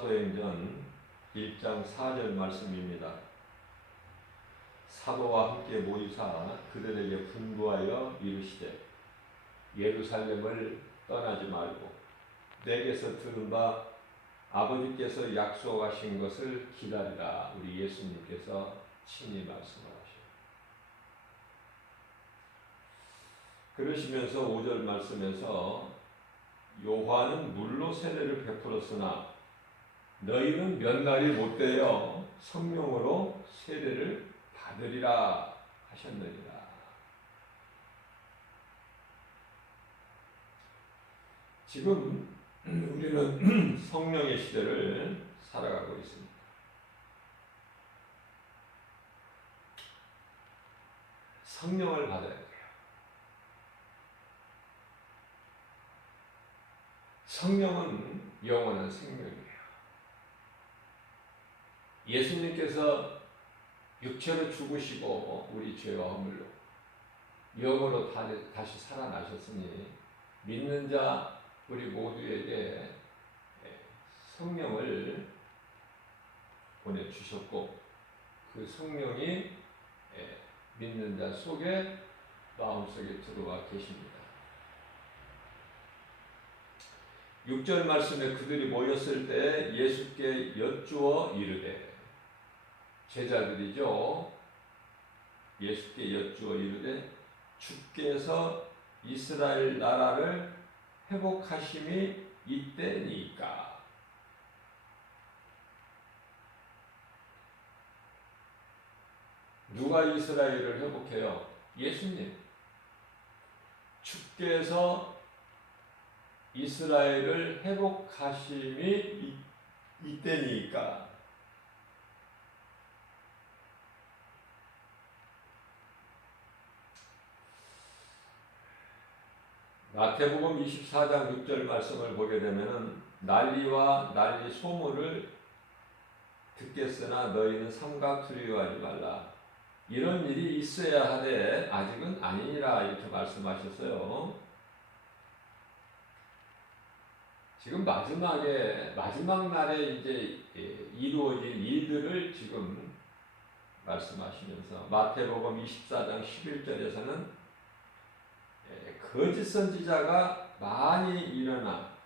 사도행전 1장 4절 말씀입니다. 사도와 함께 모이사 그들에게 분부하여 이르시되 예루살렘을 떠나지 말고 내게서 들은 바 아버지께서 약속하신 것을 기다리라. 우리 예수님께서 친히 말씀하셔요. 그러시면서 5절 말씀에서 요한은 물로 세례를 베풀었으나 너희는 몇 날이 못되어 성령으로 세례를 받으리라 하셨느니라. 지금 우리는 성령의 시대를 살아가고 있습니다. 성령을 받아야 돼요. 성령은 영원한 생명이에요. 예수님께서 육체로 죽으시고 우리 죄와 허물로 영으로 다시 살아나셨으니 믿는 자 우리 모두에게 성령을 보내주셨고 그 성령이 믿는 자 속에 마음속에 들어와 계십니다. 6절 말씀에 그들이 모였을 때 예수께 여쭈어 이르되, 제자들이죠. 예수께 여쭈어 이르되 주께서 이스라엘 나라를 회복하심이 이때니까. 누가 이스라엘을 회복해요? 예수님. 주께서 이스라엘을 회복하심이 이때니까. 마태복음 24장 6절 말씀을 보게 되면 난리와 난리 소문을 듣겠으나 너희는 삼가 두려워하지 말라. 이런 일이 있어야 하되 아직은 아니니라 이렇게 말씀하셨어요. 지금 마지막 날에 이제 이루어질 일들을 지금 말씀하시면서 마태복음 24장 11절에서는 거짓 선지자가 많이 일어나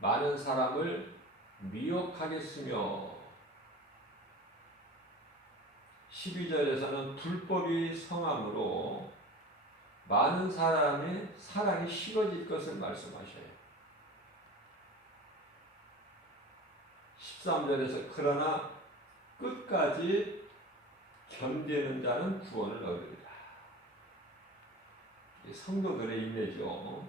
많은 사람을 미혹하겠으며 12절에서는 불법이 성함으로 많은 사랑이 식어질 것을 말씀하셔요. 13절에서 그러나 끝까지 견디는 자는 구원을 얻으리라. 성도들의 인내죠.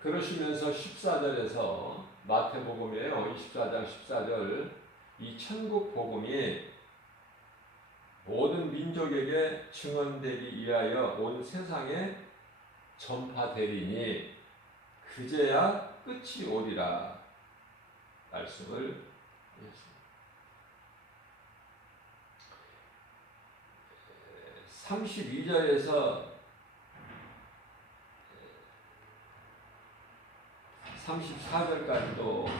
그러시면서 14절에서 마태복음이에요. 24장 14절 이 천국 복음이 모든 민족에게 증언되기 위하여 온 세상에 전파되리니 그제야 끝이 오리라 말씀을 하셨습니다. 32절에서 34절까지도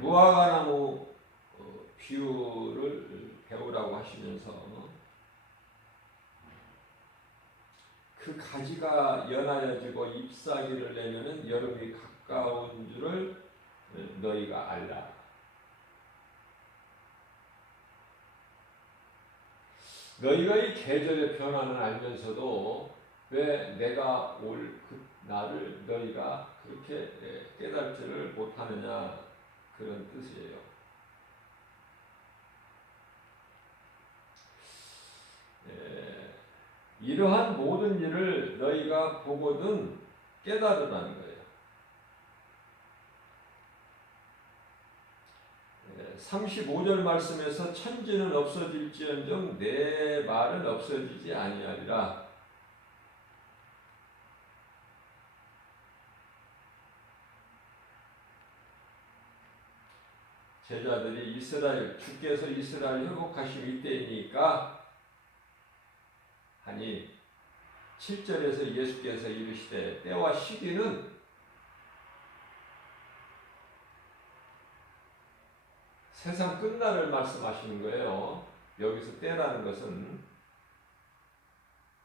무화과나무 비유를 배우라고 하시면서 그 가지가 연하여지고 잎사귀를 내면은 여름이 가까운 줄을 너희가 알라. 너희가 이 계절의 변화는 알면서도 왜 내가 올 그 날을 너희가 그렇게 깨달지를 못하느냐, 그런 뜻이에요. 이러한 모든 일을 너희가 보거든 깨달으라는 거예요. 35절 말씀에서 천지는 없어질지언정 내 말은 없어지지 아니하리라. 제자들이 주께서 이스라엘 회복하심 이때이니까 하니 7절에서 예수께서 이르시되 때와 시기는 세상 끝날을 말씀하시는 거예요. 여기서 때라는 것은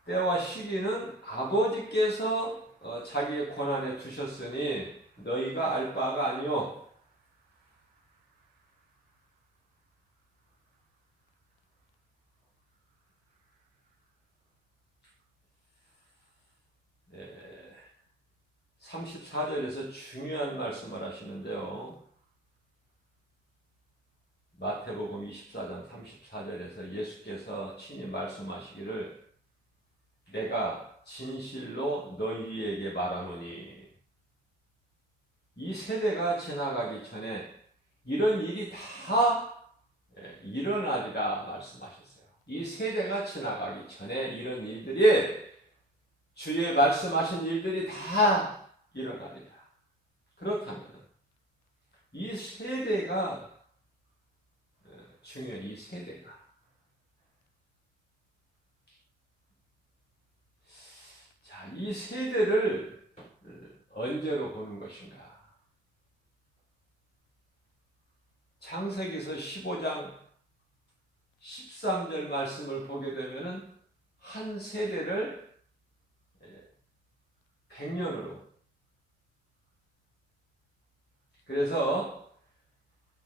때와 시기는 아버지께서 자기의 권한에 두셨으니 너희가 알 바가 아니요. 네, 34절에서 중요한 말씀을 하시는데요. 마태복음 24장 34절에서 예수께서 친히 말씀하시기를 내가 진실로 너희에게 말하노니 이 세대가 지나가기 전에 이런 일이 다 일어나리라 말씀하셨어요. 이 세대가 지나가기 전에 이런 일들이 주의 말씀하신 일들이 다 일어나리라. 그렇다면 이 세대가 중요한 이 세대가 자, 이 세대를 언제로 보는 것인가? 창세기서 15장 13절 말씀을 보게 되면은 한 세대를 100년으로 그래서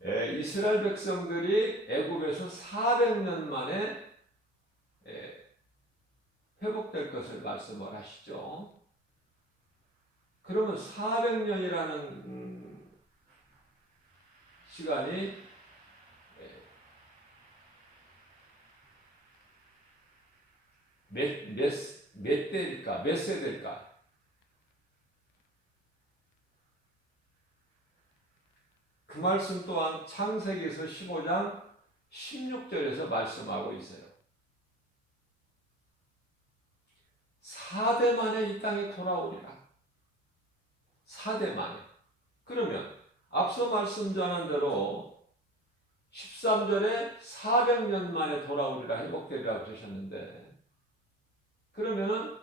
이스라엘 백성들이 애굽에서 400년 만에 회복될 것을 말씀을 하시죠. 그러면 400년이라는 시간이 몇 대일까? 몇 세대일까? 그 말씀 또한 창세기에서 15장 16절에서 말씀하고 있어요. 4대 만에 이 땅에 돌아오리라. 4대 만에. 그러면 앞서 말씀 전한 대로 13절에 400년 만에 돌아오리라 회복되리라고 그러셨는데 그러면은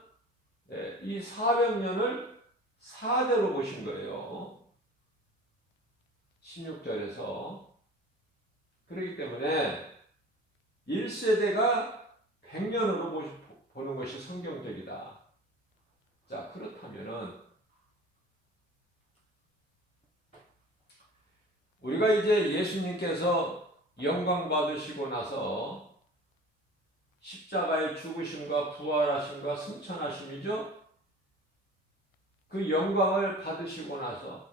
이 400년을 4대로 보신 거예요. 16절에서. 그렇기 때문에 1세대가 100년으로 보는 것이 성경적이다. 자, 그렇다면은 우리가 이제 예수님께서 영광 받으시고 나서 십자가의 죽으심과 부활하심과 승천하심이죠. 그 영광을 받으시고 나서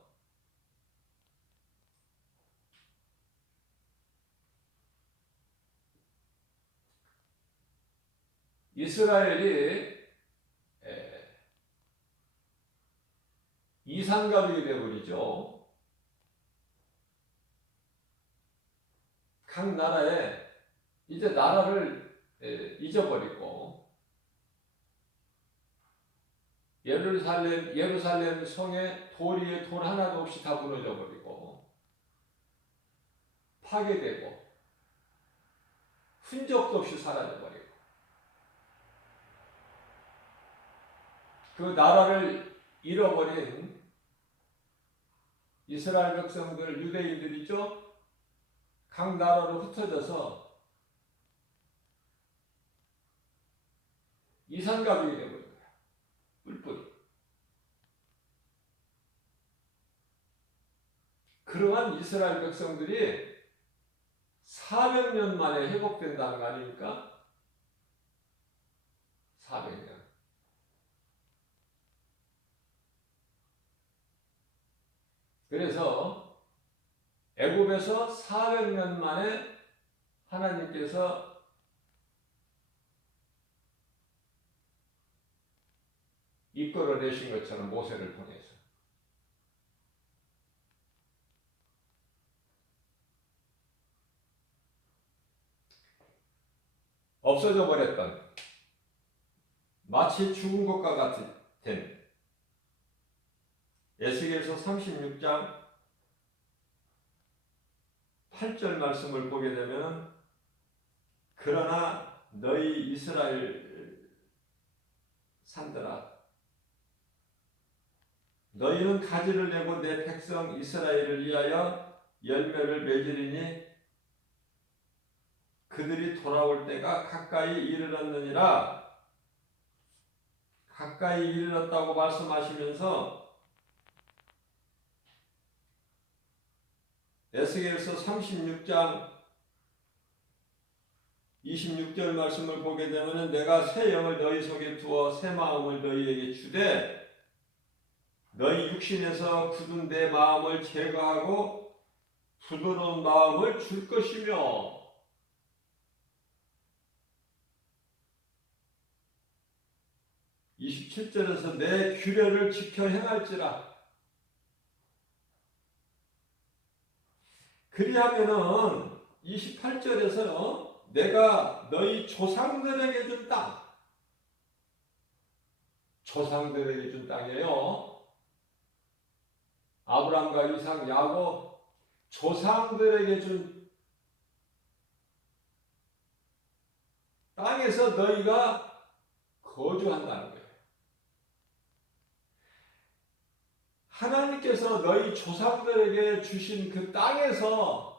이스라엘이 이산가족이 되어버리죠. 각 나라에 이제 나라를 잊어버리고 예루살렘 성에 돌 위에 돌 하나도 없이 다 무너져 버리고 파괴되고 흔적도 없이 사라져 버리고 그 나라를 잃어버린 이스라엘 백성들 유대인들이죠. 각 나라로 흩어져서 이산가족이 되어버린 거야. 뿔뿔이. 그러한 이스라엘 백성들이 400년 만에 회복된다는 거 아닙니까? 400년. 그래서 애굽에서 400년 만에 하나님께서 이끌어내신 것처럼 모세를 통해서 없어져 버렸던 마치 죽은 것과 같은 에스겔서 36장 8절 말씀을 보게 되면 그러나 너희 이스라엘 산들아, 너희는 가지를 내고 내 백성 이스라엘을 위하여 열매를 맺으리니 그들이 돌아올 때가 가까이 이르렀느니라. 가까이 이르렀다고 말씀하시면서 에스겔서 36장 26절 말씀을 보게 되면 내가 새 영을 너희 속에 두어 새 마음을 너희에게 주되 너희 육신에서 굳은 내 마음을 제거하고 부드러운 마음을 줄 것이며 27절에서 내 규례를 지켜 행할지라. 그리하면은 28절에서 내가 너희 조상들에게 준 땅, 조상들에게 준 땅이에요. 아브라함과 이삭, 야곱 조상들에게 준 땅에서 너희가 거주한다는 거예요. 하나님께서 너희 조상들에게 주신 그 땅에서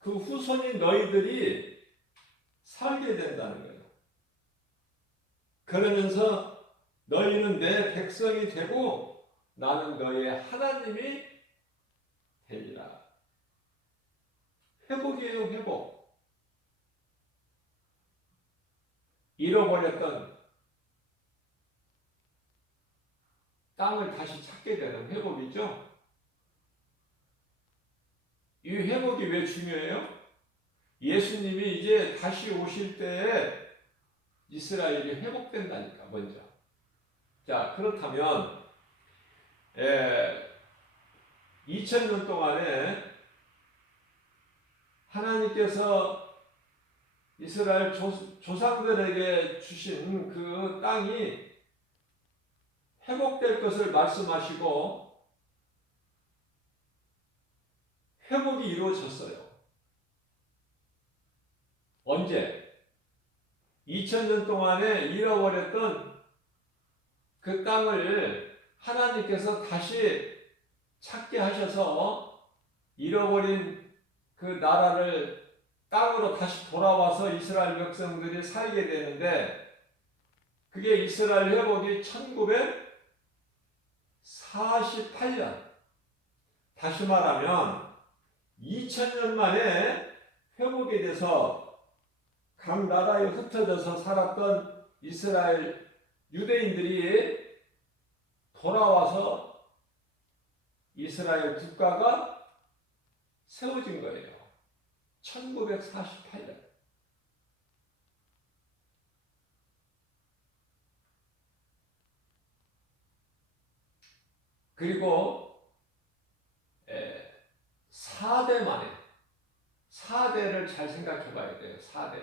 그 후손인 너희들이 살게 된다는 거예요. 그러면서 너희는 내 백성이 되고 나는 너희의 하나님이 되리라. 회복이에요, 회복. 잃어버렸던 땅을 다시 찾게 되는 회복이죠. 이 회복이 왜 중요해요? 예수님이 이제 다시 오실 때에 이스라엘이 회복된다니까, 먼저. 자, 그렇다면 2000년 동안에 하나님께서 이스라엘 조상들에게 주신 그 땅이 회복될 것을 말씀하시고 회복이 이루어졌어요. 언제? 2000년 동안에 잃어버렸던 그 땅을 하나님께서 다시 찾게 하셔서 잃어버린 그 나라를 땅으로 다시 돌아와서 이스라엘 백성들이 살게 되는데 그게 이스라엘 회복이 1948년, 다시 말하면 2000년 만에 회복이 돼서 각 나라에 흩어져서 살았던 이스라엘 유대인들이 돌아와서 이스라엘 국가가 세워진 거예요. 1948년. 그리고 4대 만에, 4대를 잘 생각해 봐야 돼요. 4대.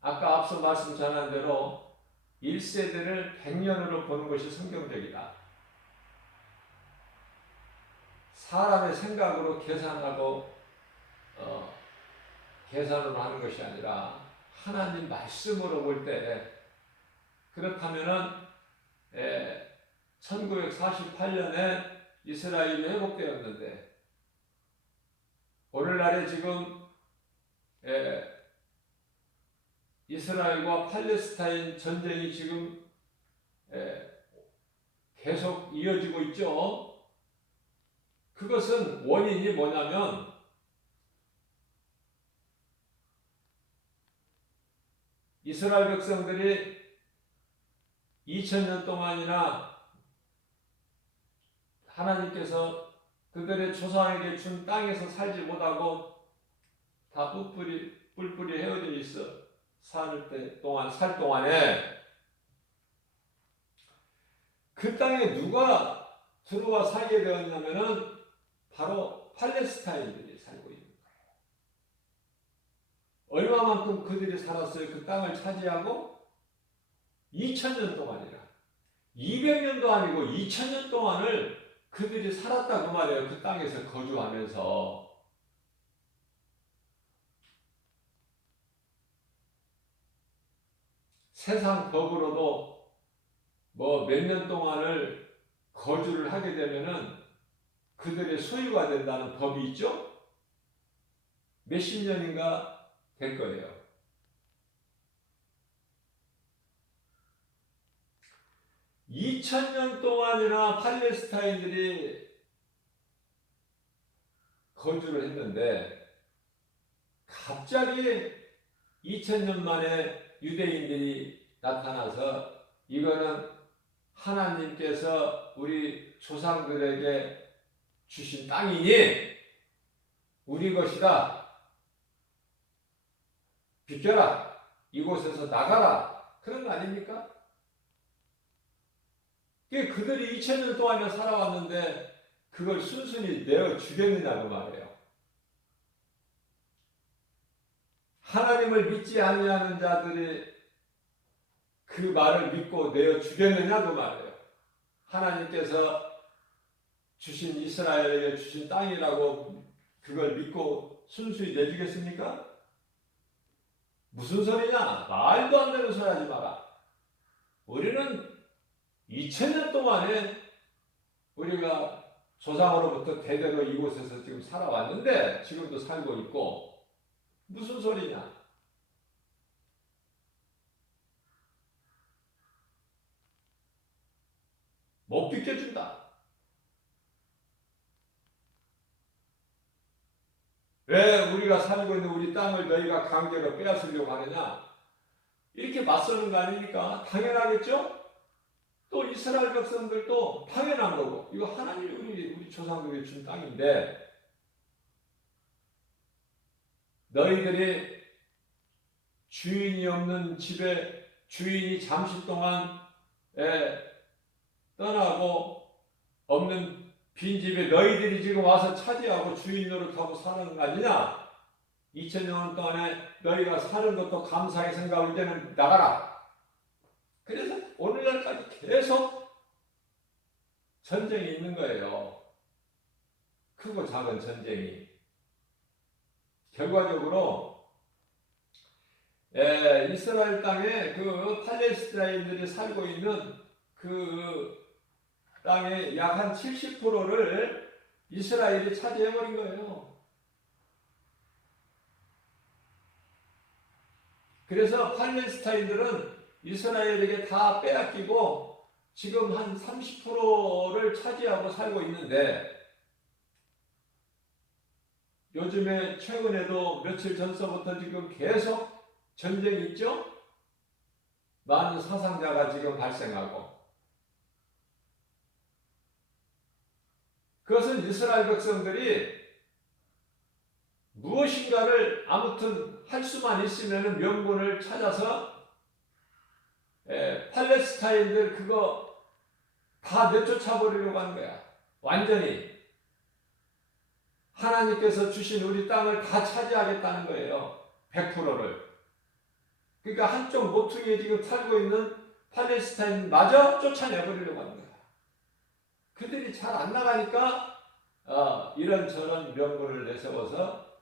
아까 앞서 말씀 전한 대로 1세대를 100년으로 보는 것이 성경적이다. 사람의 생각으로 계산하고 계산으로 하는 것이 아니라 하나님 말씀으로 볼 때, 그렇다면은 1948년에 이스라엘이 회복되었는데 오늘날에 지금 이스라엘과 팔레스타인 전쟁이 지금 계속 이어지고 있죠. 그것은 원인이 뭐냐면 이스라엘 백성들이 2000년 동안이나 하나님께서 그들의 조상에게 준 땅에서 살지 못하고 다 뿔뿔이 헤어져 있어 살 동안에 그 땅에 누가 들어와 살게 되었냐면은 바로 팔레스타인들이 살고 있는 거예요. 얼마만큼 그들이 살았어요? 그 땅을 차지하고 2000년 동안이라. 200년도 아니고 2000년 동안을 그들이 살았다고 말이에요. 그 땅에서 거주하면서. 세상 법으로도 뭐 몇 년 동안을 거주를 하게 되면은 그들의 소유가 된다는 법이 있죠? 몇십 년인가 될 거예요. 2000년 동안이나 팔레스타인들이 거주를 했는데 갑자기 2000년 만에 유대인들이 나타나서 이거는 하나님께서 우리 조상들에게 주신 땅이니 우리 것이다. 비켜라. 이곳에서 나가라. 그런 거 아닙니까? 그들이 2000년 동안이나 살아왔는데 그걸 순순히 내어 주겠느냐고 말이에요. 하나님을 믿지 아니하는 자들이 그 말을 믿고 내어 주겠느냐고 말이에요. 하나님께서 주신 이스라엘에게 주신 땅이라고 그걸 믿고 순수히 내주겠습니까? 무슨 소리냐? 말도 안 되는 소리 하지 마라. 우리는 2000년 동안에 우리가 조상으로부터 대대로 이곳에서 지금 살아왔는데 지금도 살고 있고 무슨 소리냐? 못 비켜준다. 왜 우리가 살고 있는 우리 땅을 너희가 강제로 빼앗으려고 하느냐? 이렇게 맞서는 거 아닙니까? 당연하겠죠? 또 이스라엘 백성들도 당연한 거고 이거 하나님이 우리 조상들이 준 땅인데 너희들이 주인이 없는 집에 주인이 잠시 동안 떠나고 없는 빈집에 너희들이 지금 와서 차지하고 주인 노릇하고 사는 거 아니냐? 2000년 동안에 너희가 사는 것도 감사하게 생각하고 이제는 나가라. 그래서 오늘날까지 계속 전쟁이 있는 거예요. 크고 작은 전쟁이. 결과적으로 이스라엘 땅에 그 팔레스타인들이 살고 있는 그 땅의 약 한 70%를 이스라엘이 차지해버린 거예요. 그래서 팔레스타인들은 이스라엘에게 다 빼앗기고 지금 한 30%를 차지하고 살고 있는데 요즘에 최근에도 며칠 전서부터 지금 계속 전쟁이 있죠? 많은 사상자가 지금 발생하고 그것은 이스라엘 백성들이 무엇인가를 아무튼 할 수만 있으면 명분을 찾아서 팔레스타인들 그거 다 내쫓아 버리려고 하는 거야. 완전히 하나님께서 주신 우리 땅을 다 차지하겠다는 거예요. 100%를. 그러니까 한쪽 모퉁이에 지금 살고 있는 팔레스타인마저 쫓아내버리려고 하는 거야. 그들이 잘 안 나가니까 이런저런 명분을 내세워서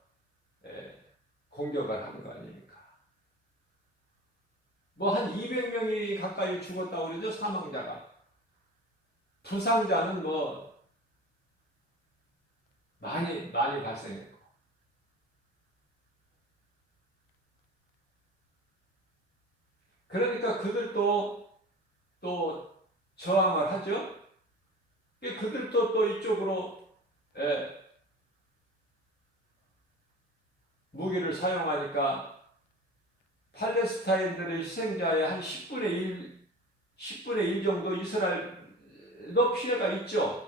공격을 하는 거 아닙니까? 뭐 한 200명이 가까이 죽었다고 그러죠. 사망자가. 부상자는 뭐 많이 발생했고. 그러니까 그들도 또 저항을 하죠. 그들도 또 이쪽으로 무기를 사용하니까 팔레스타인들의 희생자의 한 10분의 1 정도 이스라엘도 피해가 있죠.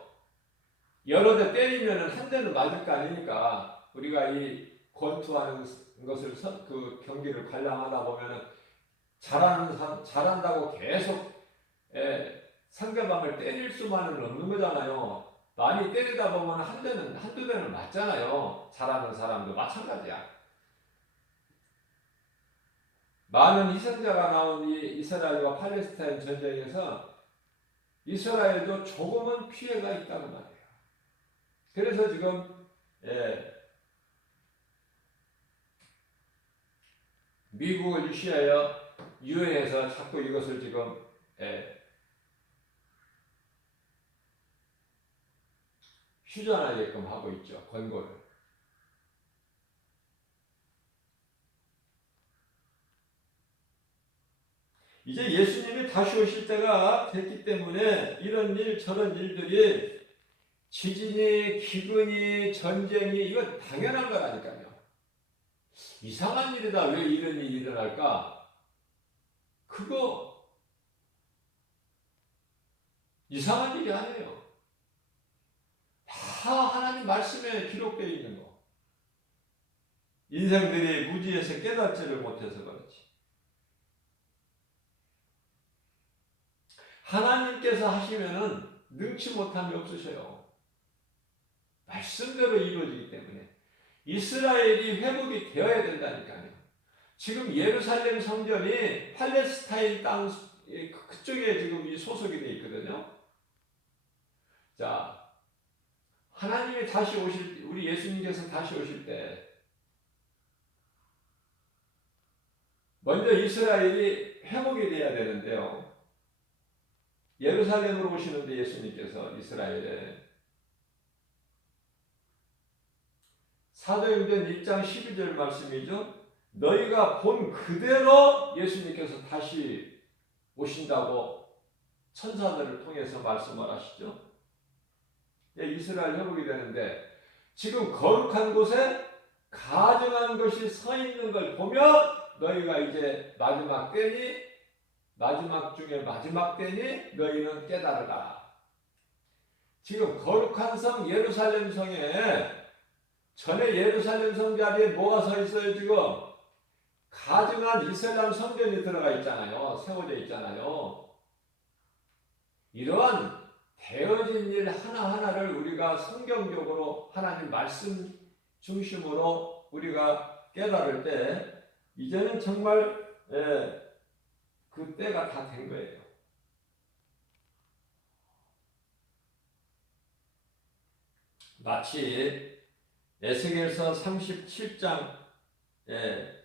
여러 대 때리면 한 대는 맞을 거 아니니까 우리가 이 권투하는 것을 그 경기를 관람하다 보면은 잘한다고 계속 상대방을 때릴 수만은 없는 거잖아요. 많이 때리다 보면 한두 대는 맞잖아요. 잘하는 사람도 마찬가지야. 많은 희생자가 나온 이 이스라엘과 팔레스타인 전쟁에서 이스라엘도 조금은 피해가 있다는 말이에요. 그래서 지금 미국을 유시하여 유해해서 자꾸 이것을 지금 휴전하게끔 하고 있죠. 권고를. 이제 예수님이 다시 오실 때가 됐기 때문에 이런 일 저런 일들이 지진이 기근이 전쟁이 이건 당연한 거라니까요. 이상한 일이다. 왜 이런 일이 일어날까? 그거 이상한 일이 아니에요. 다 하나님 말씀에 기록되어 있는 거. 인생들이 무지에서 깨닫지를 못해서 그렇지. 하나님께서 하시면은 능치 못함이 없으셔요. 말씀대로 이루어지기 때문에. 이스라엘이 회복이 되어야 된다니까요. 지금 예루살렘 성전이 팔레스타인 땅 그쪽에 지금 이 소속이 되어 있거든요. 자, 하나님이 다시 오실 때, 우리 예수님께서 다시 오실 때 먼저 이스라엘이 회복이 돼야 되는데요. 예루살렘으로 오시는데 예수님께서 이스라엘에 사도행전 1장 12절 말씀이죠. 너희가 본 그대로 예수님께서 다시 오신다고 천사들을 통해서 말씀을 하시죠. 이스라엘 회복이 되는데 지금 거룩한 곳에 가증한 것이 서 있는 걸 보면 너희가 이제 마지막 때니 마지막 중에 마지막 때니 너희는 깨달으라. 지금 거룩한 성 예루살렘 성에 전에 예루살렘 성 자리에 뭐가 서 있어요? 지금 가증한 이슬람 성전이 들어가 있잖아요. 세워져 있잖아요. 이러한 되어진 일 하나하나를 우리가 성경적으로 하나님 말씀 중심으로 우리가 깨달을 때 이제는 정말 그 때가 다 된 거예요. 마치 에스겔서 37장에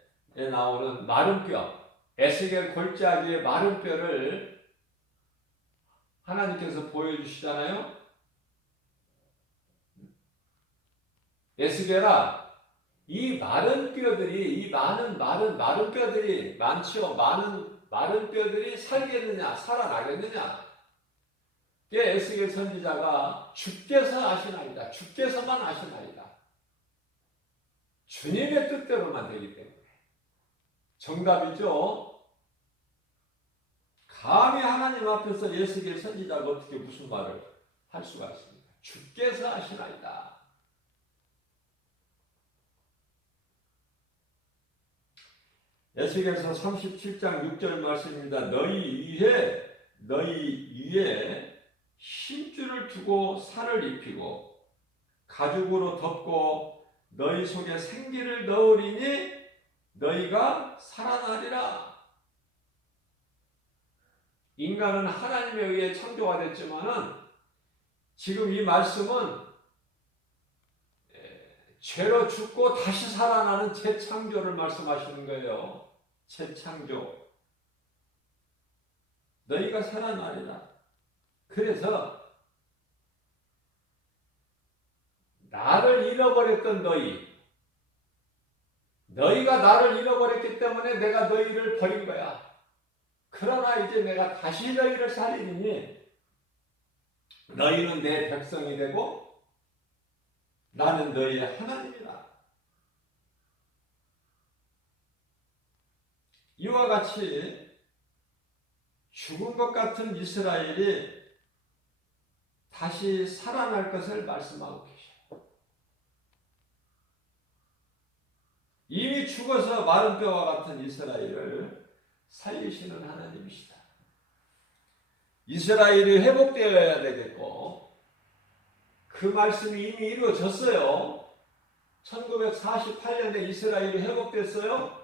나오는 마른 뼈, 에스겔 골짜기의 마른 뼈를 하나님께서 보여주시잖아요. 에스겔아, 이 마른 뼈들이, 이 많은 마른 뼈들이 많죠. 마른 뼈들이 살겠느냐, 살아나겠느냐. 에스겔 선지자가 주께서 아시나이다. 주께서만 아시나이다. 주님의 뜻대로만 되기 때문에. 정답이죠. 감히 하나님 앞에서 에스겔 선지자가 어떻게 무슨 말을 할 수가 있습니까? 주께서 아시나이다. 에스겔서 37장 6절 말씀입니다. 너희 위에 힘줄을 두고 살을 입히고 가죽으로 덮고 너희 속에 생기를 넣으리니 너희가 살아나리라. 인간은 하나님에 의해 창조가 됐지만은 지금 이 말씀은 죄로 죽고 다시 살아나는 재창조를 말씀하시는 거예요. 재창조. 너희가 살아나리라. 그래서 나를 잃어버렸던 너희가 나를 잃어버렸기 때문에 내가 너희를 버린 거야. 그러나 이제 내가 다시 너희를 살리니 너희는 내 백성이 되고 나는 너희의 하나님이다. 이와 같이 죽은 것 같은 이스라엘이 다시 살아날 것을 말씀하고 계셔요. 이미 죽어서 마른 뼈와 같은 이스라엘을 살리시는 하나님이시다. 이스라엘이 회복되어야 되겠고 그 말씀이 이미 이루어졌어요. 1948년에 이스라엘이 회복됐어요.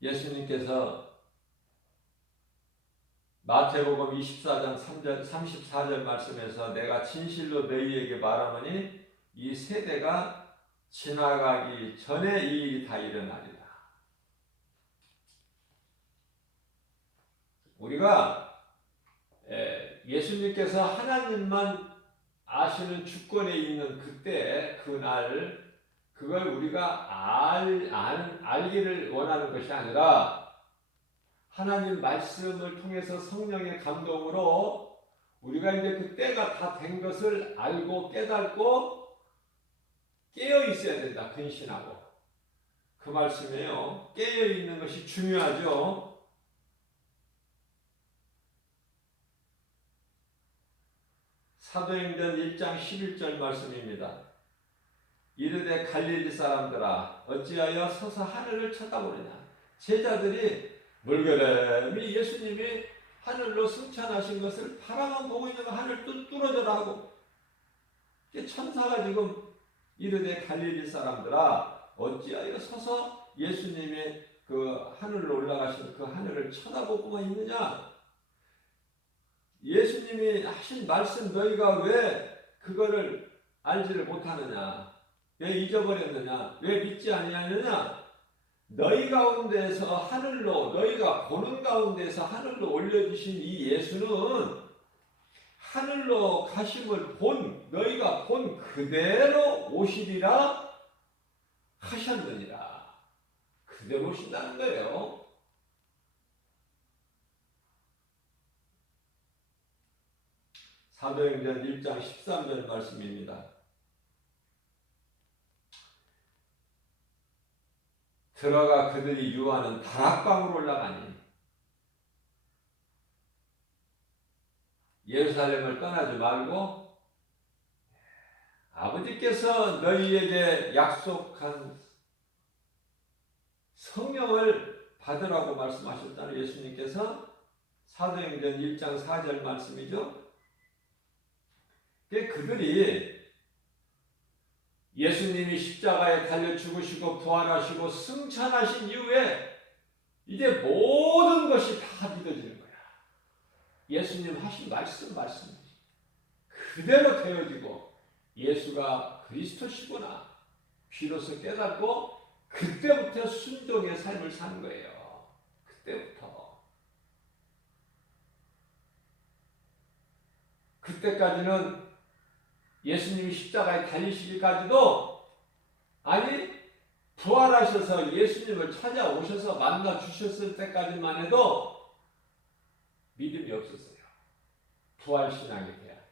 예수님께서 마태복음 24장 3절, 34절 말씀에서 내가 진실로 너희에게 말하노니 이 세대가 지나가기 전에 이 일이 다 일어나리라. 우리가 예수님께서 하나님만 아시는 주권에 있는 그때 그날 그걸 우리가 알기를 원하는 것이 아니라 하나님 말씀을 통해서 성령의 감동으로 우리가 이제 그 때가 다 된 것을 알고 깨닫고 깨어 있어야 된다. 근신하고. 그 말씀이에요. 깨어 있는 것이 중요하죠. 사도행전 1장 11절 말씀입니다. 이르되 갈릴리 사람들아 어찌하여 서서 하늘을 쳐다보느냐. 제자들이 물결에 예수님이 하늘로 승천하신 것을 바라만 보고 있는 거 하늘 뚫어져라 하고 천사가 지금 이르되 갈릴리 사람들아 어찌하여 서서 예수님의 그 하늘로 올라가신 그 하늘을 쳐다보고만 있느냐. 예수님이 하신 말씀 너희가 왜 그거를 알지를 못하느냐. 왜 잊어버렸느냐. 왜 믿지 아니하느냐. 너희 가운데서 하늘로 너희가 보는 가운데서 하늘로 올려주신 이 예수는 하늘로 가심을 너희가 본 그대로 오시리라 하셨느니라. 그대로 오신다는 거예요. 사도행전 1장 13절 말씀입니다. 들어가 그들이 유하는 다락방으로 올라가니 예루살렘을 떠나지 말고 아버지께서 너희에게 약속한 성령을 받으라고 말씀하셨다는 예수님께서 사도행전 1장 4절 말씀이죠. 그들이 예수님이 십자가에 달려 죽으시고 부활하시고 승천하신 이후에 이제 모든 것이 다 믿어지는 거야. 예수님 하신 말씀 그대로 되어지고 예수가 그리스도시구나 비로소 깨닫고 그때부터 순종의 삶을 사는 거예요. 그때까지는 예수님이 십자가에 달리시기까지도 부활하셔서 예수님을 찾아오셔서 만나 주셨을 때까지만 해도 믿음이 없었어요. 부활신앙에 대한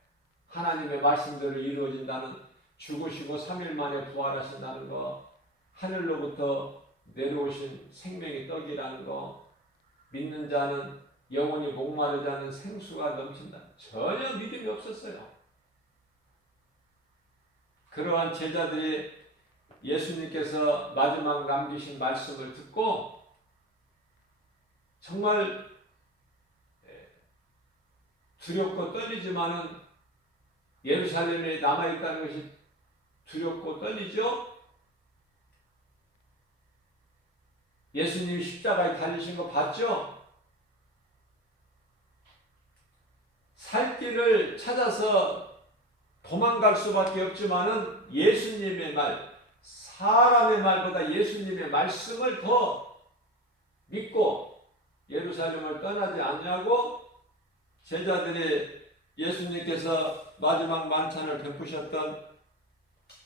하나님의 말씀대로 이루어진다는 죽으시고 3일 만에 부활하신다는 거 하늘로부터 내려오신 생명의 떡이라는 거 믿는 자는 영원히 목마르지 않은 생수가 넘친다. 전혀 믿음이 없었어요. 그러한 제자들이 예수님께서 마지막 남기신 말씀을 듣고 정말 두렵고 떨리지만은 예루살렘에 남아있다는 것이 두렵고 떨리죠? 예수님이 십자가에 달리신 거 봤죠? 살 길을 찾아서 도망갈 수밖에 없지만은 예수님의 말, 사람의 말보다 예수님의 말씀을 더 믿고 예루살렘을 떠나지 않냐고 제자들이 예수님께서 마지막 만찬을 베푸셨던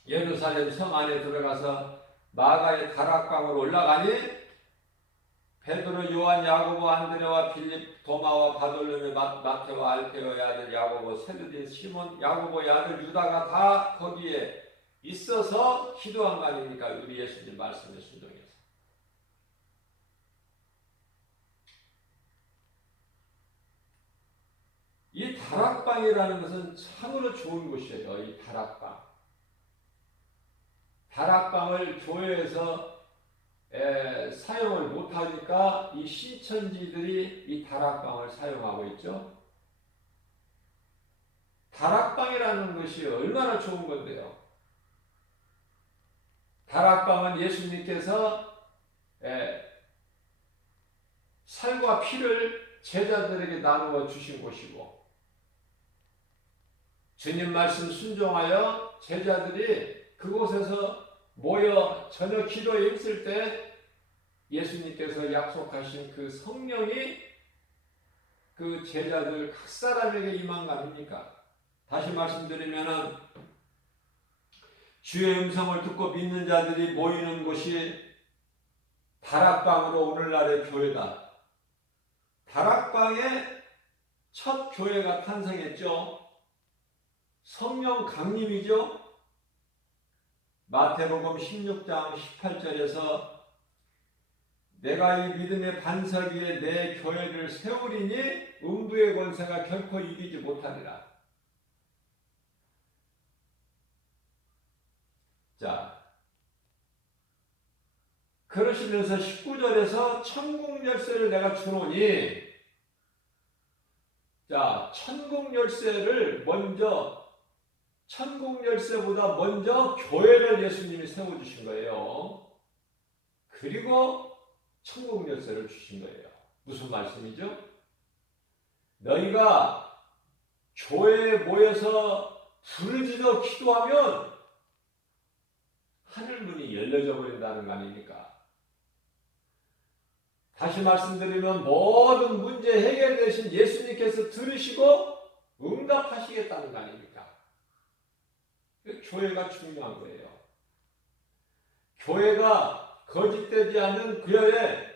예루살렘 성 안에 들어가서 마가의 다락방으로 올라가니 베드로, 요한, 야고보, 안드레와 빌립, 도마와 바돌로메, 마테와 알페오의 아들 야고보, 세르딘, 시몬, 야고보의 아들 유다가 다 거기에 있어서 기도한 거 아닙니까? 우리 예수님 말씀에 순종해서. 이 다락방이라는 것은 참으로 좋은 곳이에요. 이 다락방. 다락방을 교회에서 사용을 못하니까 이 신천지들이 이 다락방을 사용하고 있죠. 다락방이라는 것이 얼마나 좋은 건데요. 다락방은 예수님께서 살과 피를 제자들에게 나누어 주신 곳이고 주님 말씀 순종하여 제자들이 그곳에서 모여 저녁 기도에 있을 때 예수님께서 약속하신 그 성령이 그 제자들 각 사람에게 임한 거 아닙니까? 다시 말씀드리면은 주의 음성을 듣고 믿는 자들이 모이는 곳이 다락방으로 오늘날의 교회다. 다락방에 첫 교회가 탄생했죠. 성령 강림이죠. 마태복음 16장 18절에서 내가 이 믿음의 반석 위에 내 교회를 세우리니 음부의 권세가 결코 이기지 못하리라. 자, 그러시면서 19절에서 천국 열쇠를 내가 주노니, 자, 천국 열쇠를 먼저, 천국 열쇠보다 먼저 교회를 예수님이 세워주신 거예요. 그리고 천국 열쇠를 주신 거예요. 무슨 말씀이죠? 너희가 교회에 모여서 부르짖어 기도하면 하늘문이 열려져 버린다는 거 아닙니까? 다시 말씀드리면 모든 문제 해결되신 예수님께서 들으시고 응답하시겠다는 거 아닙니까? 교회가 중요한 거예요. 교회가 거짓되지 않는 교회,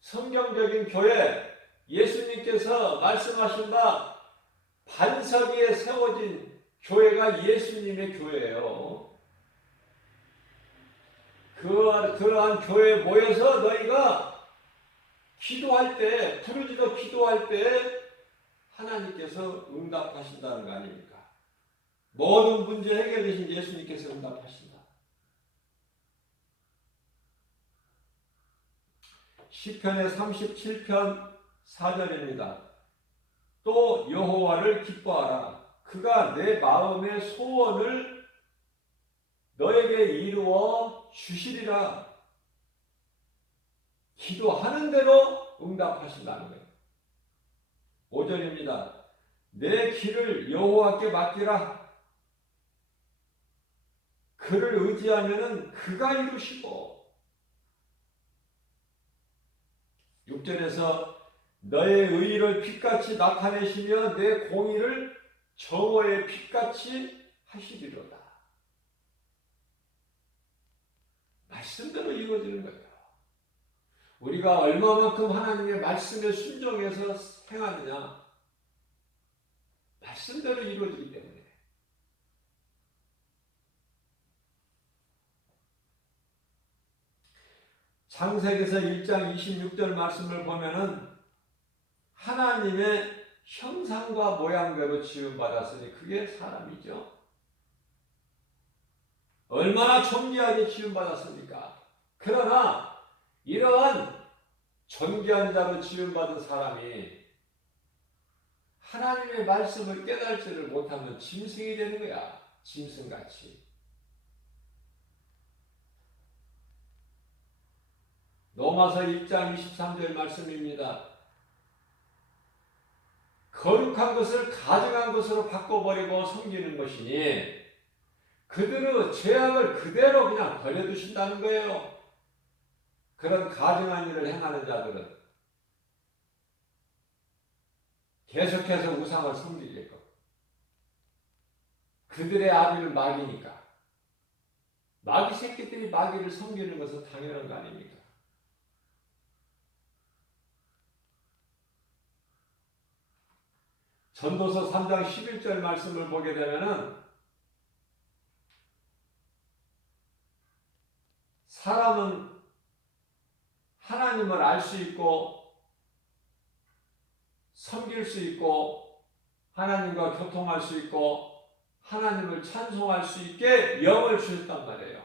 성경적인 교회, 예수님께서 말씀하신 바 반석 위에 세워진 교회가 예수님의 교회예요. 그러한 교회에 모여서 너희가 기도할 때, 부르짖어 기도할 때 하나님께서 응답하신다는 거 아닙니까? 모든 문제 해결되신 예수님께서 응답하신다. 시편의 37편 4절입니다. 또 여호와를 기뻐하라. 그가 내 마음의 소원을 너에게 이루어 주시리라. 기도하는 대로 응답하신다는 거예요. 5절입니다. 내 길을 여호와께 맡기라. 그를 의지하면은 그가 이루시고. 6절에서 너의 의를 빛같이 나타내시며 내 공의를 정오의 빛같이 하시리로다. 말씀대로 이루어지는 거예요. 우리가 얼마만큼 하나님의 말씀에 순종해서 행하느냐, 말씀대로 이루어지기 때문에. 창세기서 1장 26절 말씀을 보면은 하나님의 형상과 모양대로 지음받았으니 그게 사람이죠. 얼마나 존귀하게 지음받았습니까? 그러나 이러한 존귀한 자로 지음받은 사람이 하나님의 말씀을 깨달지를 못하면 짐승이 되는 거야. 짐승같이. 로마서 1장 23절 말씀입니다. 거룩한 것을 가증한 것으로 바꿔버리고 섬기는 것이니 그들의 죄악을 그대로 그냥 버려두신다는 거예요. 그런 가증한 일을 행하는 자들은 계속해서 우상을 섬기겠고 그들의 아비는 마귀니까 마귀 새끼들이 마귀를 섬기는 것은 당연한 거 아닙니까? 전도서 3장 11절 말씀을 보게 되면은 사람은 하나님을 알 수 있고 섬길 수 있고 하나님과 교통할 수 있고 하나님을 찬송할 수 있게 영을 주셨단 말이에요.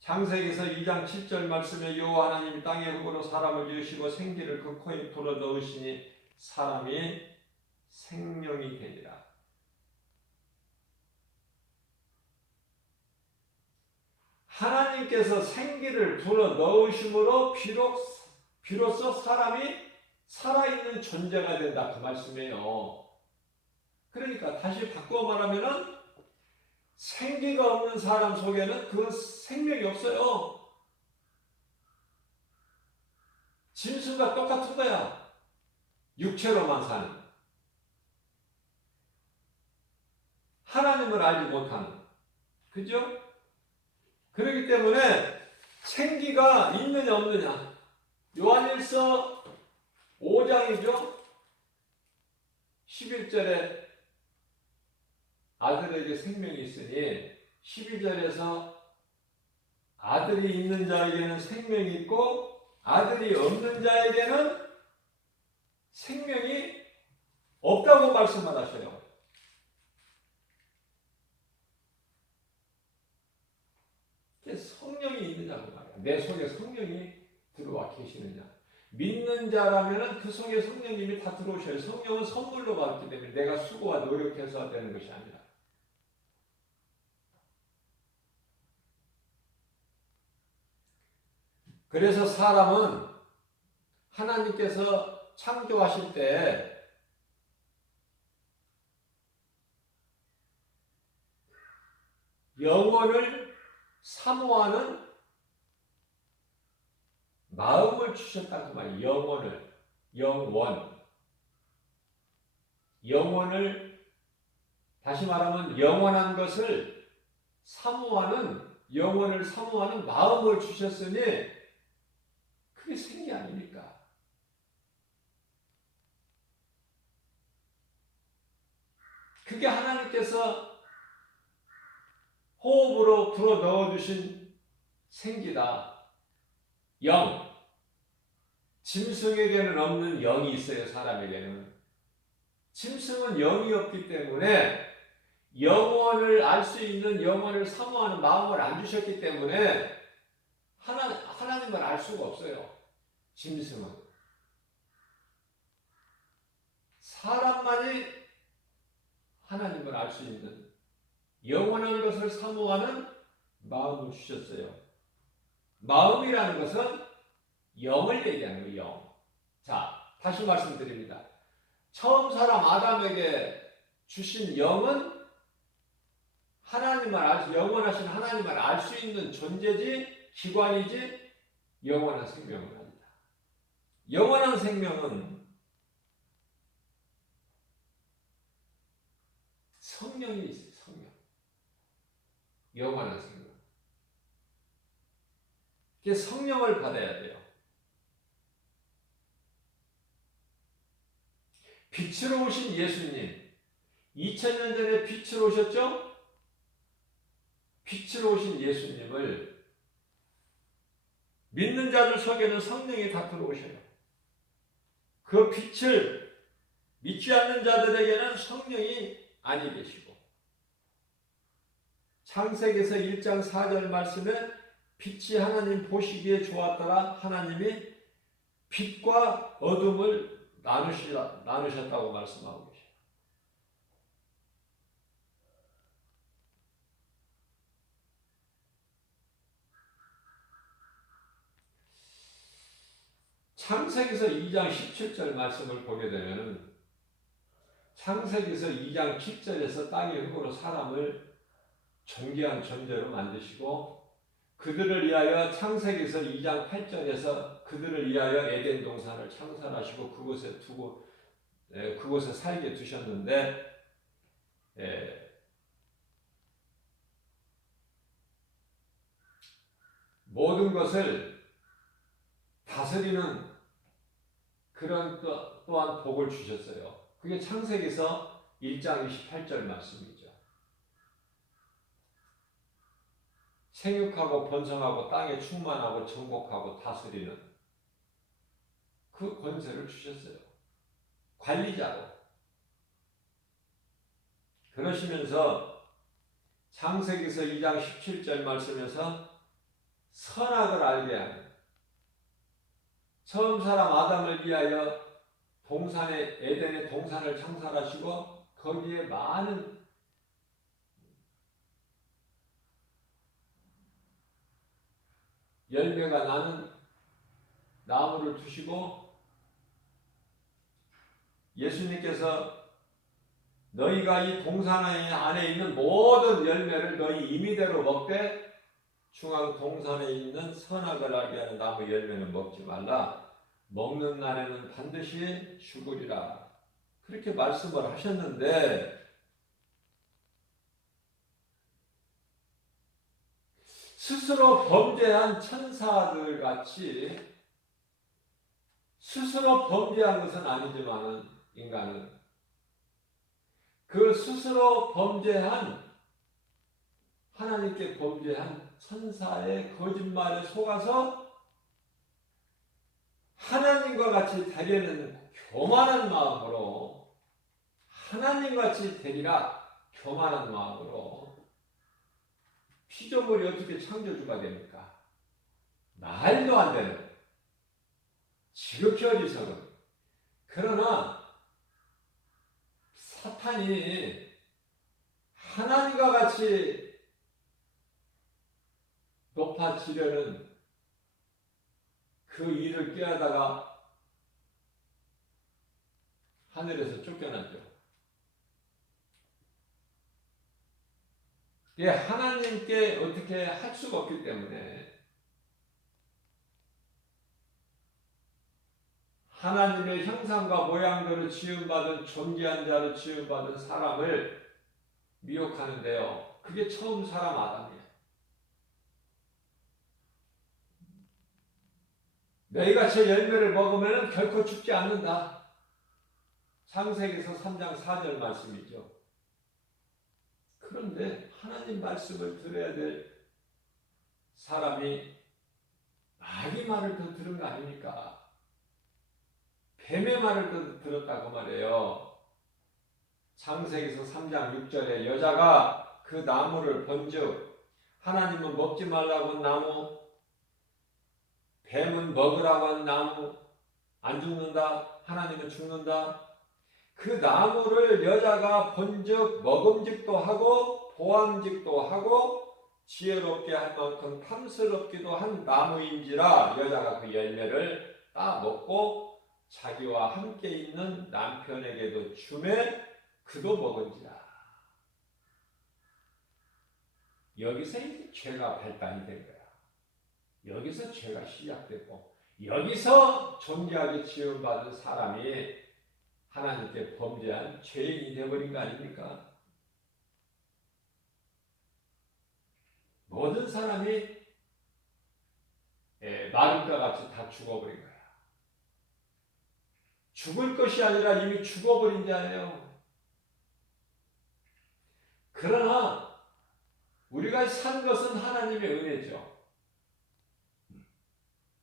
창세기서 2장 7절 말씀에 여호와 하나님이 땅의 흙으로 사람을 지으시고 생기를 그 코에 불어넣으시니 사람이 생명이 되니라. 하나님께서 생기를 불어 넣으심으로 비로소 사람이 살아있는 존재가 된다 그 말씀이에요. 그러니까 다시 바꿔 말하면은 생기가 없는 사람 속에는 그 생명이 없어요. 짐승과 똑같은 거야. 육체로만 사는. 하나님을 알지 못하는. 그죠? 그렇기 때문에 생기가 있느냐 없느냐. 요한일서 5장이죠. 11절에 아들에게 생명이 있으니 12절에서 아들이 있는 자에게는 생명이 있고 아들이 없는 자에게는 생명이 없다고 말씀을 하셔요. 성령이 있느냐고 말이야. 내 속에 성령이 들어와 계시느냐. 믿는 자라면 그 속에 성령님이 다 들어오셔요. 성령은 선물로 받기 때문에 내가 수고와 노력해서 되는 것이 아니라. 그래서 사람은 하나님께서 창조하실 때 영혼을 사모하는 마음을 주셨다 그 말이에요. 영원을 다시 말하면 영원한 것을 영혼을 사모하는 마음을 주셨으니 그게 생기 아닙니까? 그게 하나님께서 호흡으로 불어 넣어주신 생기다. 영. 짐승에게는 없는 영이 있어요. 사람에게는. 짐승은 영이 없기 때문에 영원을 알 수 있는 영원을 사모하는 마음을 안 주셨기 때문에 하나님을 알 수가 없어요. 짐승은. 사람만이 하나님을 알 수 있는 영원한 것을 사모하는 마음을 주셨어요. 마음이라는 것은 영을 얘기하는 거예요. 영. 자, 다시 말씀드립니다. 처음 사람 아담에게 주신 영은 영원하신 하나님을 알 수 있는 존재지, 기관이지, 영원한 생명은 아니다. 영원한 생명은 성령이 있어요. 성령. 영원한 생명. 이게 성령을 받아야 돼요. 빛으로 오신 예수님. 2000년 전에 빛으로 오셨죠? 빛으로 오신 예수님을 믿는 자들 속에는 성령이 다 들어오셔요. 그 빛을 믿지 않는 자들에게는 성령이 아니 계시고 창세기에서 1장 4절 말씀에 빛이 하나님 보시기에 좋았더라. 하나님이 빛과 어둠을 나누셨다고 말씀하고 계세요. 창세기에서 2장 17절 말씀을 보게 되면 창세기에서 2장 7절에서 땅의 흙으로 사람을 존귀한 존재로 만드시고 그들을 위하여 창세기에서 2장 8절에서 그들을 위하여 에덴 동산을 창설하시고 그곳에 살게 두셨는데 모든 것을 다스리는 그런 또한 복을 주셨어요. 그게 창세기에서 1장 28절 말씀이죠. 생육하고 번성하고 땅에 충만하고 정복하고 다스리는 그 권세를 주셨어요. 관리자로. 그러시면서 창세기에서 2장 17절 말씀에서 선악을 알게 하는 처음 사람 아담을 위하여 에덴의 동산을 창설하시고 거기에 많은 열매가 나는 나무를 두시고 예수님께서 너희가 이 동산 안에 있는 모든 열매를 너희 임의대로 먹되 중앙 동산에 있는 선악을 알게 하는 나무 열매는 먹지 말라. 먹는 날에는 반드시 죽으리라. 그렇게 말씀을 하셨는데 스스로 범죄한 천사들 같이 스스로 범죄한 것은 아니지만 인간은 그 스스로 범죄한 하나님께 범죄한 천사의 거짓말에 속아서 하나님과 같이 되려는 교만한 마음으로 하나님같이 되리라 교만한 마음으로 피조물이 어떻게 창조주가 됩니까? 말도 안 되는 지극히 어리석은. 그러나 사탄이 하나님과 같이 높아지려는 그 일을 꾀하다가 하늘에서 쫓겨났죠. 이게 하나님께 어떻게 할 수가 없기 때문에 하나님의 형상과 모양대로 지음받은 존귀한 자로 지음받은 사람을 미혹하는데요. 그게 처음 사람 아담이에요. 너희가 제 열매를 먹으면 결코 죽지 않는다. 창세기에서 3장 4절 말씀이죠. 그런데 하나님 말씀을 들어야 될 사람이 마귀 말을 더 들은 거 아닙니까? 뱀의 말을 더 들었다고 말해요. 창세기에서 3장 6절에 여자가 그 나무를 본즉 하나님은 먹지 말라고 한 나무, 뱀은 먹으라고 한 나무, 안 죽는다, 하나님은 죽는다. 그 나무를 여자가 본즉 먹음직도 하고 보암직도 하고 지혜롭게 할 만큼 탐스럽기도 한 나무인지라 여자가 그 열매를 따 먹고 자기와 함께 있는 남편에게도 주매 그도 먹은지라. 여기서 이제 죄가 발단이 된 거야. 여기서 죄가 시작됐고 여기서 존귀하게 지음받은 사람이 하나님께 범죄한 죄인이 되어버린 거 아닙니까? 모든 사람이 마름과 같이 다 죽어버린 거야. 죽을 것이 아니라 이미 죽어버린 자예요. 그러나 우리가 산 것은 하나님의 은혜죠.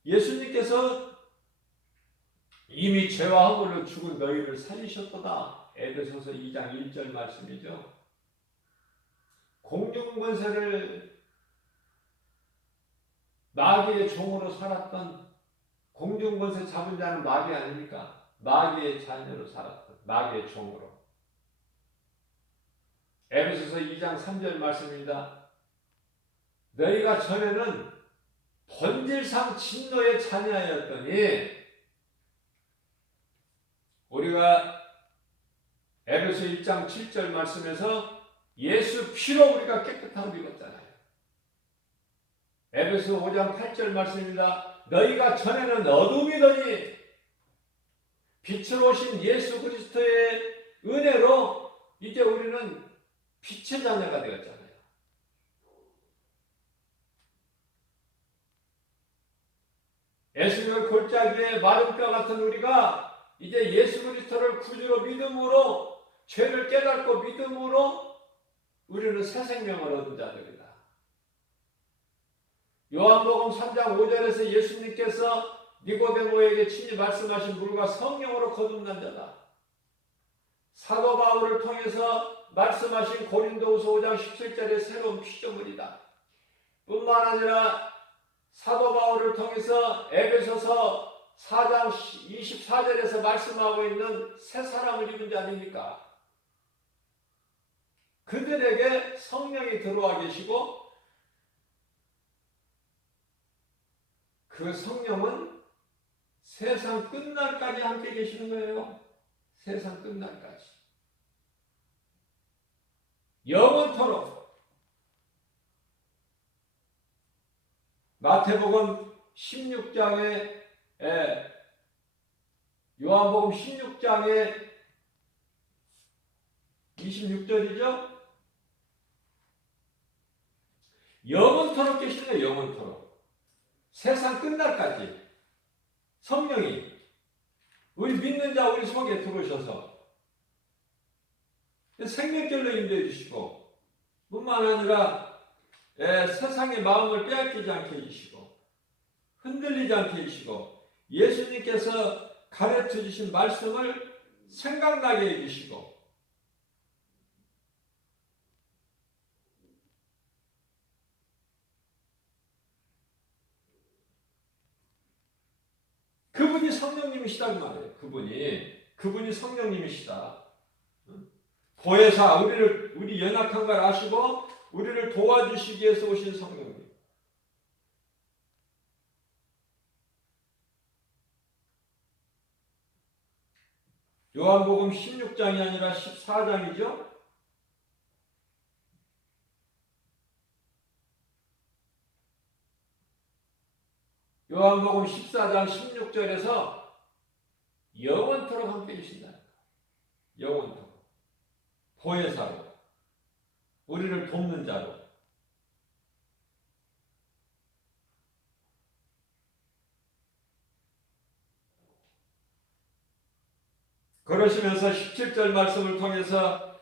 예수님께서 이미 죄와 허물로 죽은 너희를 살리셨도다. 에베소서 2장 1절 말씀이죠. 공중권세를 마귀의 종으로 살았던 공중권세 잡은 자는 마귀 아닙니까? 마귀의 자녀로 살았던 마귀의 종으로. 에베소서 2장 3절 말씀입니다. 너희가 전에는 본질상 진노의 자녀였더니 우리가 에베소 1장 7절 말씀에서 예수 피로 우리가 깨끗함을 입었잖아요. 에베소 5장 8절 말씀입니다. 너희가 전에는 어둠이더니 빛으로 오신 예수 그리스도의 은혜로 이제 우리는 빛의 자녀가 되었잖아요. 예수님의 골짜기에 마름과 같은 우리가 이제 예수 그리스도를 구주로 믿음으로 죄를 깨닫고 믿음으로 우리는 새 생명을 얻은 자들이다. 요한복음 3장 5절에서 예수님께서 니고데모에게 친히 말씀하신 물과 성령으로 거듭난 자다. 사도 바울을 통해서 말씀하신 고린도후서 5장 17절의 새로운 피조물이다. 뿐만 아니라 사도 바울을 통해서 에베소서 4장 24절에서 말씀하고 있는 새 사람을 입은 자 아닙니까? 그들에게 성령이 들어와 계시고 그 성령은 세상 끝날까지 함께 계시는 거예요. 세상 끝날까지. 영원토록. 마태복음 16장에 요한복음 16장에 26절이죠. 영원토록 계시는 거예요. 영원토록. 세상 끝날까지 성령이 우리 믿는 자 우리 속에 들어오셔서 생명결로 인도해 주시고 뿐만 아니라 세상의 마음을 빼앗기지 않게 해주시고 흔들리지 않게 해주시고 예수님께서 가르쳐 주신 말씀을 생각나게 해주시고 그분이 성령님이시다는 말이에요. 그분이 성령님이시다. 보혜사 우리 연약한 걸 아시고 우리를 도와주시기 위해서 오신 성령님. 요한복음 16장이 아니라 14장이죠. 요한복음 14장 16절에서 영원토록 함께 계신다. 영원토록. 보혜사로. 우리를 돕는 자로. 그러시면서 17절 말씀을 통해서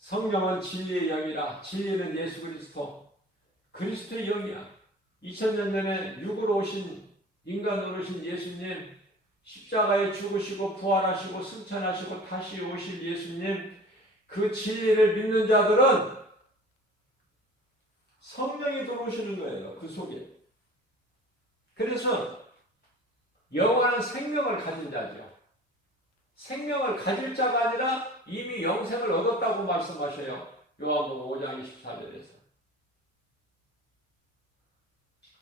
성령은 진리의 영이라. 진리는 예수 그리스도의 영이야. 2000년 전에 육으로 오신 인간으로 오신 예수님, 십자가에 죽으시고 부활하시고 승천하시고 다시 오실 예수님, 그 진리를 믿는 자들은 성령이 들어오시는 거예요. 그 속에. 그래서 영원한 생명을 가진 자죠. 생명을 가질 자가 아니라 이미 영생을 얻었다고 말씀하셔요. 요한복음 5장 24절에서.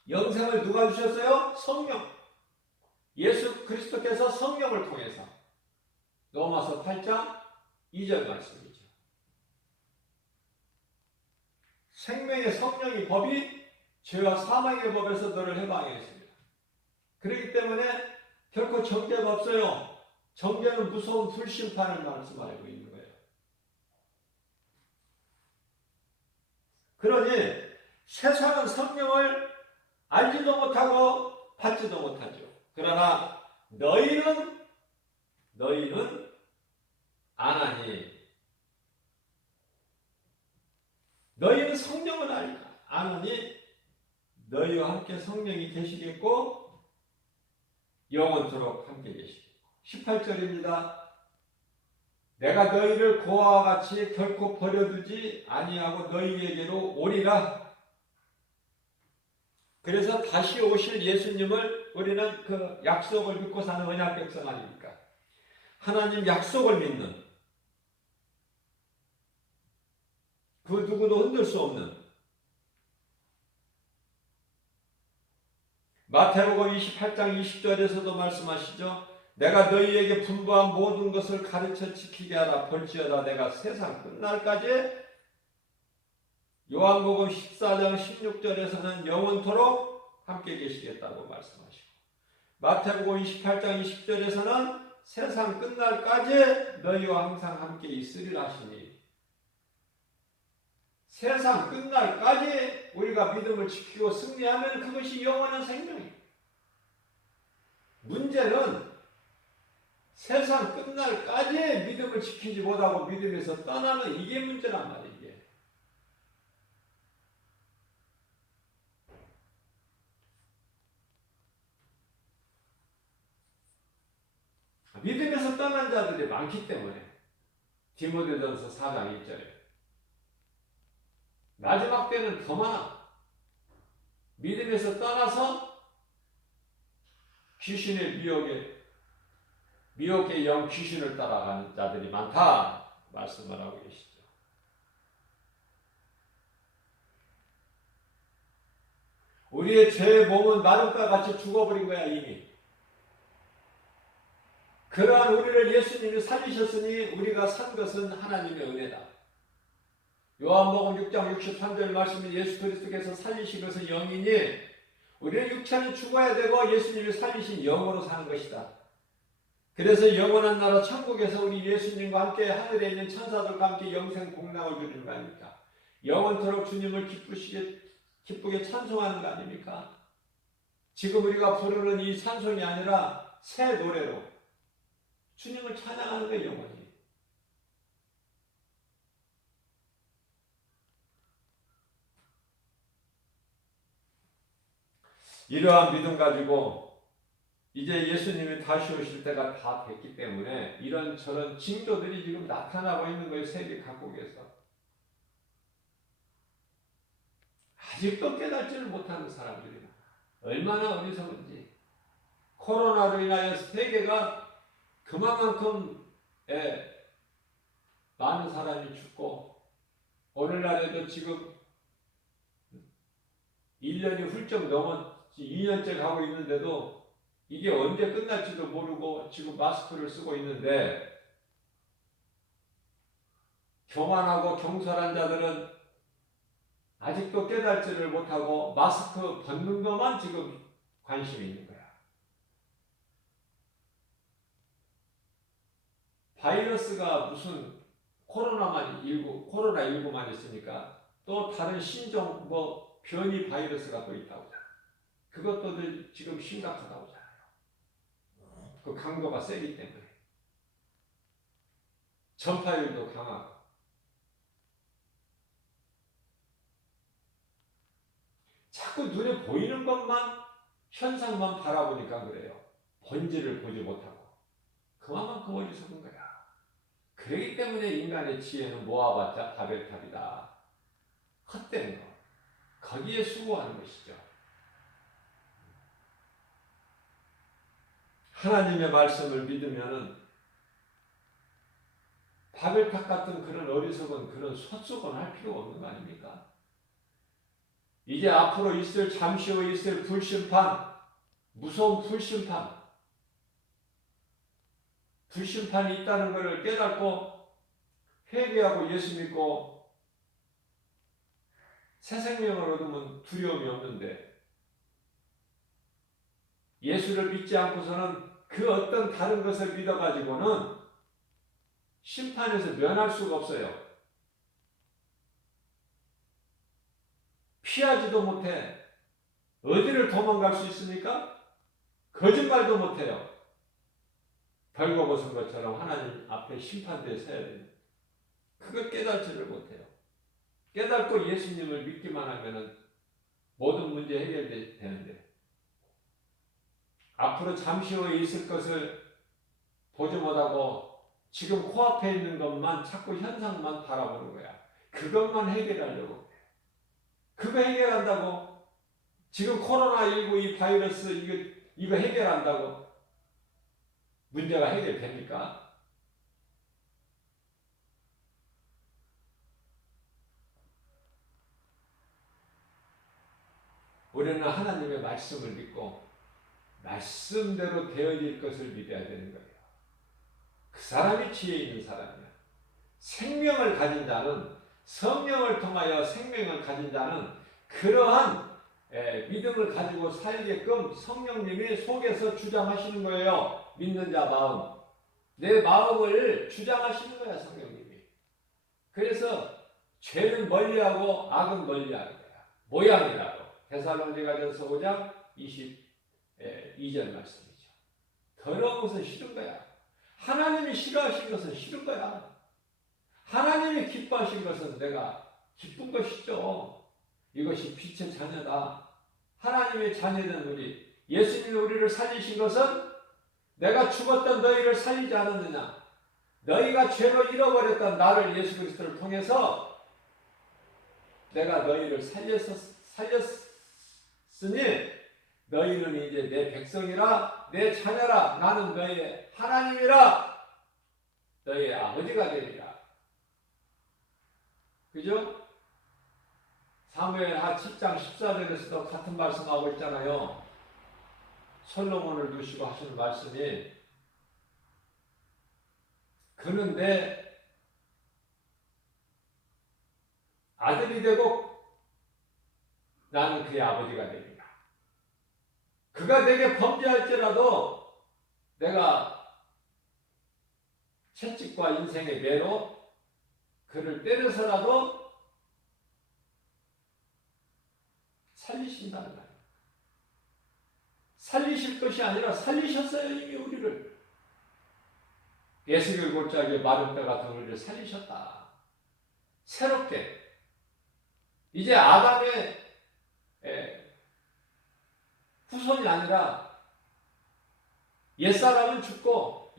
영생을 누가 주셨어요? 성령. 예수 그리스도께서 성령을 통해서. 로마서 8장 2절 말씀이죠. 생명의 성령의 법이 죄와 사망의 법에서 너를 해방했습니다. 그렇기 때문에 결코 정죄가 없어요. 정죄는 무서운 불심판을 말씀하고 있는 거예요. 그러니 세상은 성령을 알지도 못하고 받지도 못하죠. 그러나 너희는 아나니. 너희는 성령을 아나니 너희와 함께 성령이 계시겠고 영원토록 함께 계시겠고. 18절입니다. 내가 너희를 고아와 같이 결코 버려두지 아니하고 너희에게로 오리라. 그래서 다시 오실 예수님을 우리는 그 약속을 믿고 사는 언약 백성 아닙니까? 하나님 약속을 믿는 그 누구도 흔들 수 없는 마태복음 28장 20절에서도 말씀하시죠. 내가 너희에게 분부한 모든 것을 가르쳐 지키게 하라. 볼지어다 내가 세상 끝날까지. 요한복음 14장 16절에서는 영원토록 함께 계시겠다고 말씀하시고 마태복음 28장 20절에서는 세상 끝날까지 너희와 항상 함께 있으리라 하시니 세상 끝날까지 우리가 믿음을 지키고 승리하면 그것이 영원한 생명이에요. 문제는 세상 끝날까지 믿음을 지키지 못하고 믿음에서 떠나는 이게 문제란 말이에요. 믿음에서 떠난 자들이 많기 때문에 디모데전서 4장 1절에 마지막 때는 더 많아. 믿음에서 떠나서 귀신의 미혹의 영 귀신을 따라가는 자들이 많다 말씀을 하고 계시죠. 우리의 죄의 몸은 마름과 같이 죽어버린 거야 이미. 그러한 우리를 예수님이 살리셨으니 우리가 산 것은 하나님의 은혜다. 요한복음 6장 63절 말씀은 예수 그리스도께서 살리신 것은 영이니 우리는 육체는 죽어야 되고 예수님이 살리신 영으로 사는 것이다. 그래서 영원한 나라 천국에서 우리 예수님과 함께 하늘에 있는 천사들과 함께 영생 공락을 누리는 거 아닙니까? 영원토록 주님을 기쁘게 찬송하는 거 아닙니까? 지금 우리가 부르는 이 찬송이 아니라 새 노래로 주님을 찬양하는 거예요, 영원히. 이러한 믿음 가지고 이제 예수님이 다시 오실 때가 다 됐기 때문에 이런저런 징조들이 지금 나타나고 있는 거예요, 세계 각국에서. 아직도 깨닫지를 못하는 사람들이 얼마나 어리석은지. 코로나로 인하여 세계가 그만큼 많은 사람이 죽고 오늘날에도 지금 1년이 훌쩍 넘었지 2년째 가고 있는데도 이게 언제 끝날지도 모르고 지금 마스크를 쓰고 있는데 교만하고 경솔한 자들은 아직도 깨닫지를 못하고 마스크 벗는 것만 지금 관심이 있는 거야. 바이러스가 무슨 코로나19만 있으니까 또 다른 신종 변이 바이러스가 또 있다고 하잖아. 그것도 지금 심각하다고 하잖아요. 그 강도가 세기 때문에. 전파율도 강하고. 자꾸 눈에 보이는 것만, 현상만 바라보니까 그래요. 본질을 보지 못하고. 그만큼 어리석은 거야. 그렇기 때문에 인간의 지혜는 모아봤자 바벨탑이다. 헛된 거. 거기에 수고하는 것이죠. 하나님의 말씀을 믿으면은 바벨탑 같은 그런 어리석은 그런 헛수고는 할 필요가 없는 거 아닙니까? 이제 앞으로 잠시 후에 있을 불심판, 무서운 불심판이 있다는 것을 깨닫고 회개하고 예수 믿고 새 생명을 얻으면 두려움이 없는데 예수를 믿지 않고서는 그 어떤 다른 것을 믿어가지고는 심판에서 면할 수가 없어요. 피하지도 못해. 어디를 도망갈 수 있습니까? 거짓말도 못해요. 벌거벗은 것처럼 하나님 앞에 심판대에 서야 돼요. 그걸 깨닫지를 못해요. 깨닫고 예수님을 믿기만 하면 모든 문제 해결되는데 앞으로 잠시 후에 있을 것을 보지 못하고 지금 코앞에 있는 것만 자꾸 현상만 바라보는 거야. 그것만 해결하려고. 그거 해결한다고 지금 코로나19 이 바이러스 이거 해결한다고 문제가 해결됩니까? 우리는 하나님의 말씀을 믿고 말씀대로 되어질 것을 믿어야 되는 거예요. 그 사람이 지혜 있는 사람이야. 생명을 가진 자는 성령을 통하여 생명을 가진 자는 그러한 믿음을 가지고 살게끔 성령님이 속에서 주장하시는 거예요. 믿는 자 마음. 내 마음을 주장하시는 거야, 성령님이. 그래서 죄는 멀리하고 악은 멀리하는 거야. 모양이라고. 데살로니가전서 5장 22절 말씀이죠. 더러운 것은 싫은 거야. 하나님이 싫어하신 것은 싫은 거야. 하나님이 기뻐하신 것은 내가 기쁜 것이죠. 이것이 빛의 자녀다. 하나님의 자녀된 우리, 예수님이 우리를 살리신 것은 내가 죽었던 너희를 살리지 않았느냐. 너희가 죄로 잃어버렸던 나를 예수 그리스도를 통해서 내가 너희를 살렸으니 너희는 이제 내 백성이라 내 자녀라. 나는 너희의 하나님이라. 너희의 아버지가 되리라. 그죠? 사무엘하 7장 14절에서도 같은 말씀하고 있잖아요. 솔로몬을 두시고 하시는 말씀이 그는 내 아들이 되고 나는 그의 아버지가 되리라. 그가 내게 범죄할지라도 내가 채찍과 인생의 매로 그를 때려서라도 살리신다는 거예요. 살리실 것이 아니라 살리셨어요. 이미 우리를. 예수를 골짜기에 마른 뼈 같은 우리를 살리셨다. 새롭게 이제 아담의 후손이 아니라 옛사람은 죽고